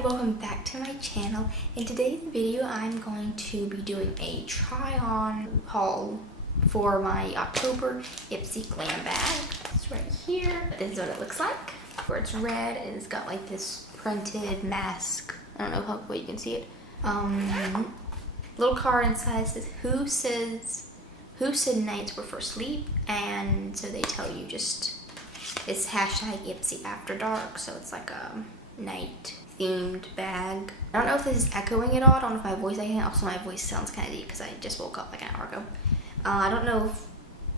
everybody, welcome back to my channel. In today's video I'm going to be doing a try on haul for my October Ipsy Glambag. It's right here. This is what it looks like. Where it's red and it's got like this printed mask. I don't know how well you can see it. Little card inside says who said nights were for sleep, and so they tell you just it's hashtag Ipsy After Dark, so it's like a night themed bag. I don't know if this is echoing at all. I don't know if my voice, also my voice sounds kind of deep because I just woke up like an hour ago. I don't know if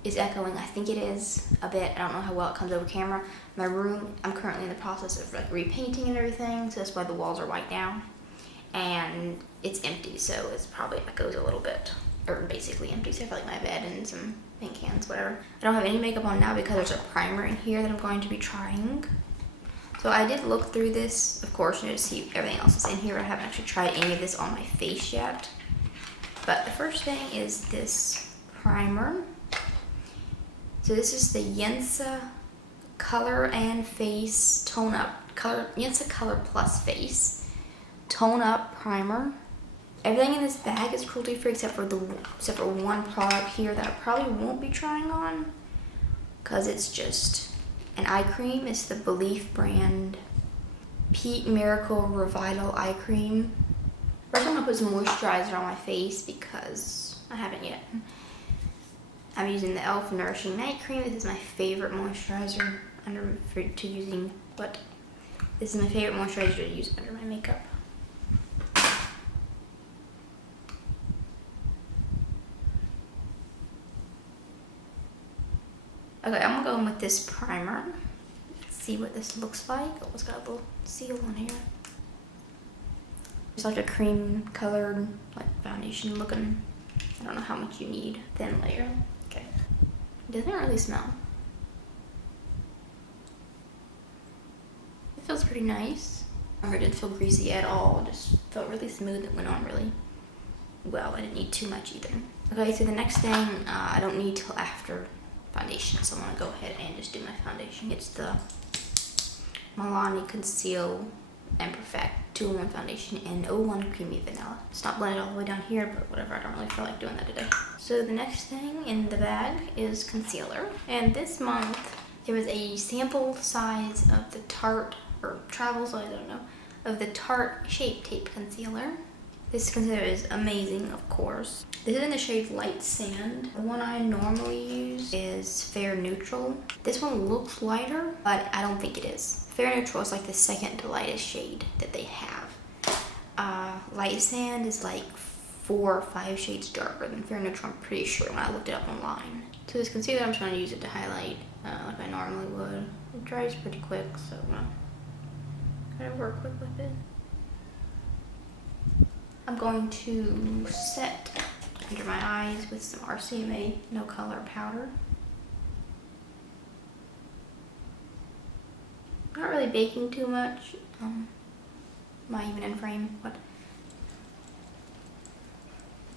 it's echoing. I think it is a bit. I don't know how well it comes over camera. My room, I'm currently in the process of like repainting and everything, so that's why the walls are white now. And it's empty, so it's probably echoes a little bit, or basically empty, so I feel like my bed and some paint cans, whatever. I don't have any makeup on now because there's a primer in here that I'm going to be trying. So I did look through this, of course, to see everything else is in here. I haven't actually tried any of this on my face yet. But the first thing is this primer. So this is the Yensa Color and Face Tone Up, Yensa Color Plus Face Tone Up Primer. Everything in this bag is cruelty free except for one product here that I probably won't be trying on because it's just an eye cream. It's the Belif brand Peat Miracle Revital eye cream. First I'm gonna put some moisturizer on my face because I haven't yet. I'm using the e.l.f. Nourishing Night Cream. This is my favorite moisturizer this is my favorite moisturizer to use under my makeup. Okay, I'm gonna go in with this primer. Let's see what this looks like. Oh, it's got a little seal on here. It's like a cream colored, like foundation looking. I don't know how much you need. Thin layer. Okay. It doesn't really smell. It feels pretty nice. It didn't feel greasy at all. It just felt really smooth. It went on really well. I didn't need too much either. Okay, so the next thing I don't need till after foundation, so I'm gonna go ahead and just do my foundation. It's the Milani Conceal and Perfect 2-in-1 foundation in 01 Creamy Vanilla. It's not blended all the way down here, but whatever, I don't really feel like doing that today. So the next thing in the bag is concealer. And this month, there was a sample size of the Tarte, or travel size, I don't know, of the Tarte Shape Tape Concealer. This concealer is amazing, of course. This is in the shade Light Sand. The one I normally use is Fair Neutral. This one looks lighter, but I don't think it is. Fair Neutral is like the second to lightest shade that they have. Light Sand is like 4 or 5 shades darker than Fair Neutral, I'm pretty sure, when I looked it up online. So this concealer, I'm trying to use it to highlight like I normally would. It dries pretty quick, so I'm gonna kind of work quick with it. I'm going to set under my eyes with some RCMA No-color powder. Not really baking too much. Am I even in frame? What?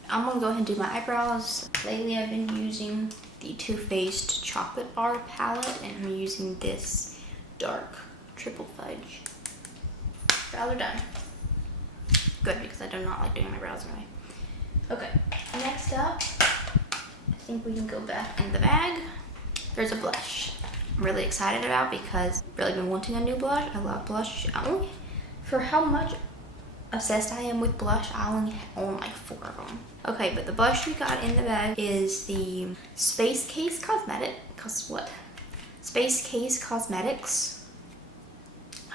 I'm gonna go ahead and do my eyebrows. Lately I've been using the Too Faced Chocolate Bar palette, and I'm using this dark triple fudge. Brows are done. Good, because I do not like doing my brows anyway. Okay, next up, I think we can go back in the bag. There's a blush I'm really excited about because I've really been wanting a new blush. I love blush. For how much obsessed I am with blush, I only own like 4 of them. Okay, but the blush we got in the bag is the Space Case Cosmetics.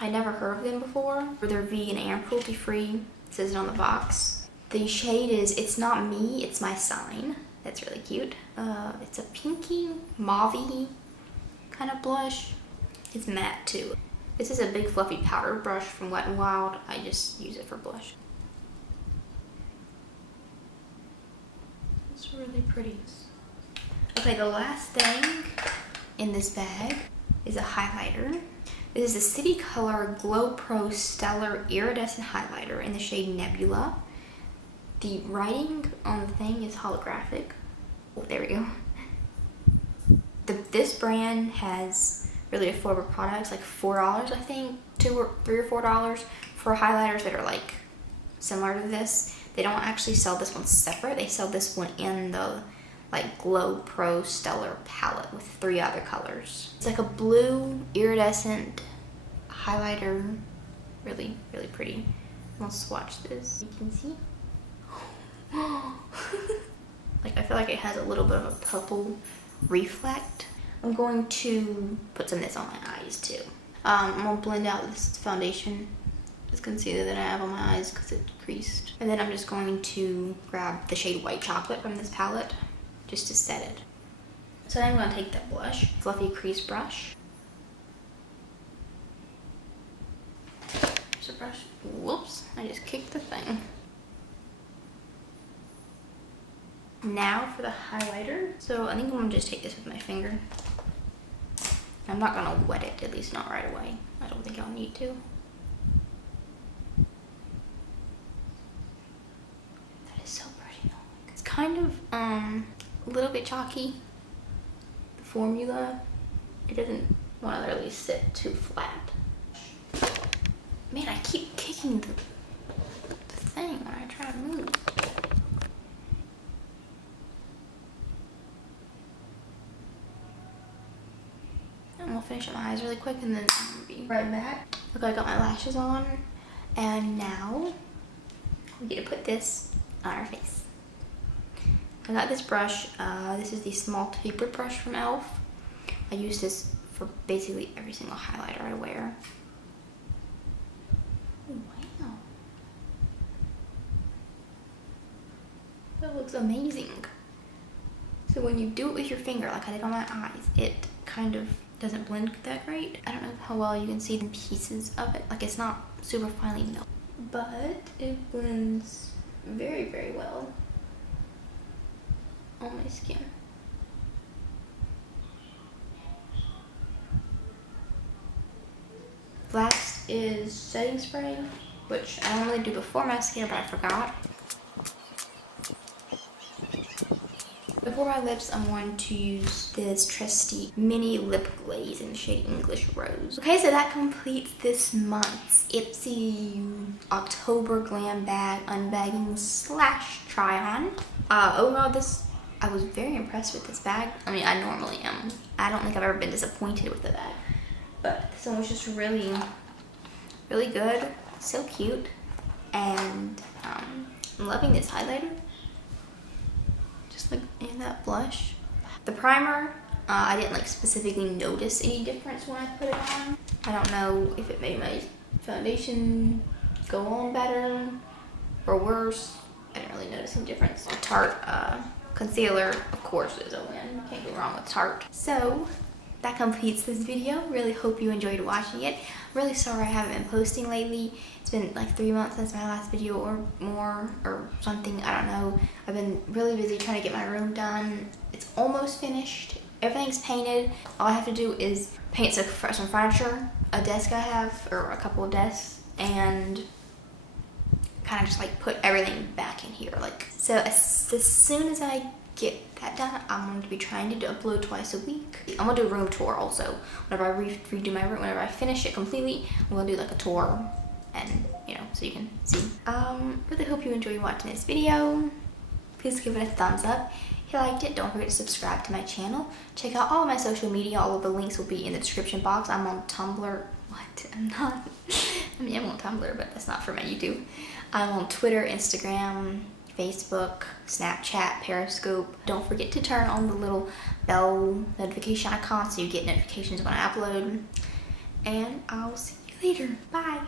I never heard of them before. They're vegan and cruelty free. It says it on the box. The shade is It's Not Me, It's My Sign. That's really cute. It's a pinky, mauve-y kind of blush. It's matte too. This is a big fluffy powder brush from Wet n Wild. I just use it for blush. It's really pretty. Okay, the last thing in this bag is a highlighter. This is the City Color Glow Pro Stellar Iridescent Highlighter in the shade Nebula. The writing on the thing is holographic. Oh, there we go. This brand has really affordable products, like $4, I think, $3 or $4 for highlighters that are like similar to this, they don't actually sell this one separate. They sell this one in the like Glow Pro Stellar palette with 3 other colors. It's like a blue iridescent highlighter. Really, really pretty. I'll swatch this. You can see. Like, I feel like it has a little bit of a purple reflect. I'm going to put some of this on my eyes too. I'm gonna blend out this foundation, this concealer that I have on my eyes because it creased. And then I'm just going to grab the shade White Chocolate from this palette just to set it. So then I'm gonna take that blush, fluffy crease brush. There's a brush. Whoops, I just kicked the thing. Now for the highlighter. So I think I'm gonna just take this with my finger. I'm not gonna wet it, at least not right away. I don't think I'll need to. That is so pretty. It's kind of a little bit chalky. The formula, it doesn't want to really sit too flat. Man, I keep kicking the thing when I try to move. I'm gonna finish up my eyes really quick and then I'll be right back. Look, I got my lashes on, and now we get to put this on our face. I got this brush. This is the small tapered brush from e.l.f. I use this for basically every single highlighter I wear. Oh, wow. That looks amazing. So when you do it with your finger, like I did on my eyes, it kind of doesn't blend that great. I don't know how well you can see the pieces of it. Like, it's not super finely melted, but it blends very, very well on my skin. Last is setting spray, which I normally do before mascara, but I forgot. Before my lips, I'm going to use this Trestique Mini Lip Glaze in the shade English Rose. Okay, so that completes this month's Ipsy October Glambag Unbagging / try-on. Overall, I was very impressed with this bag. I mean, I normally am. I don't think I've ever been disappointed with the bag. But this one was just really, really good. So cute. And I'm loving this highlighter. Like in that blush. The primer, I didn't like specifically notice any difference when I put it on. I don't know if it made my foundation go on better or worse. I didn't really notice any difference. The Tarte concealer, of course, is a win. Can't go wrong with Tarte. So that completes this video. Really hope you enjoyed watching it. Really sorry I haven't been posting lately. It's been like 3 months since my last video or more or something. I don't know. I've been really busy trying to get my room done. It's almost finished. Everything's painted. All I have to do is paint some furniture, a desk I have, or a couple of desks, and kind of just like put everything back in here. Like, so as soon as I get that done, I'm going to be trying to upload twice a week. I'm going to do a room tour also. Whenever I redo my room, whenever I finish it completely, I'm going to do like a tour, and you know, so you can see. Really hope you enjoyed watching this video. Please give it a thumbs up. If you liked it, don't forget to subscribe to my channel. Check out all of my social media. All of the links will be in the description box. I'm on Tumblr. What? I'm not. I mean, I'm on Tumblr, but that's not for my YouTube. I'm on Twitter, Instagram, Facebook, Snapchat, Periscope. Don't forget to turn on the little bell notification icon so you get notifications when I upload. And I'll see you later. Bye.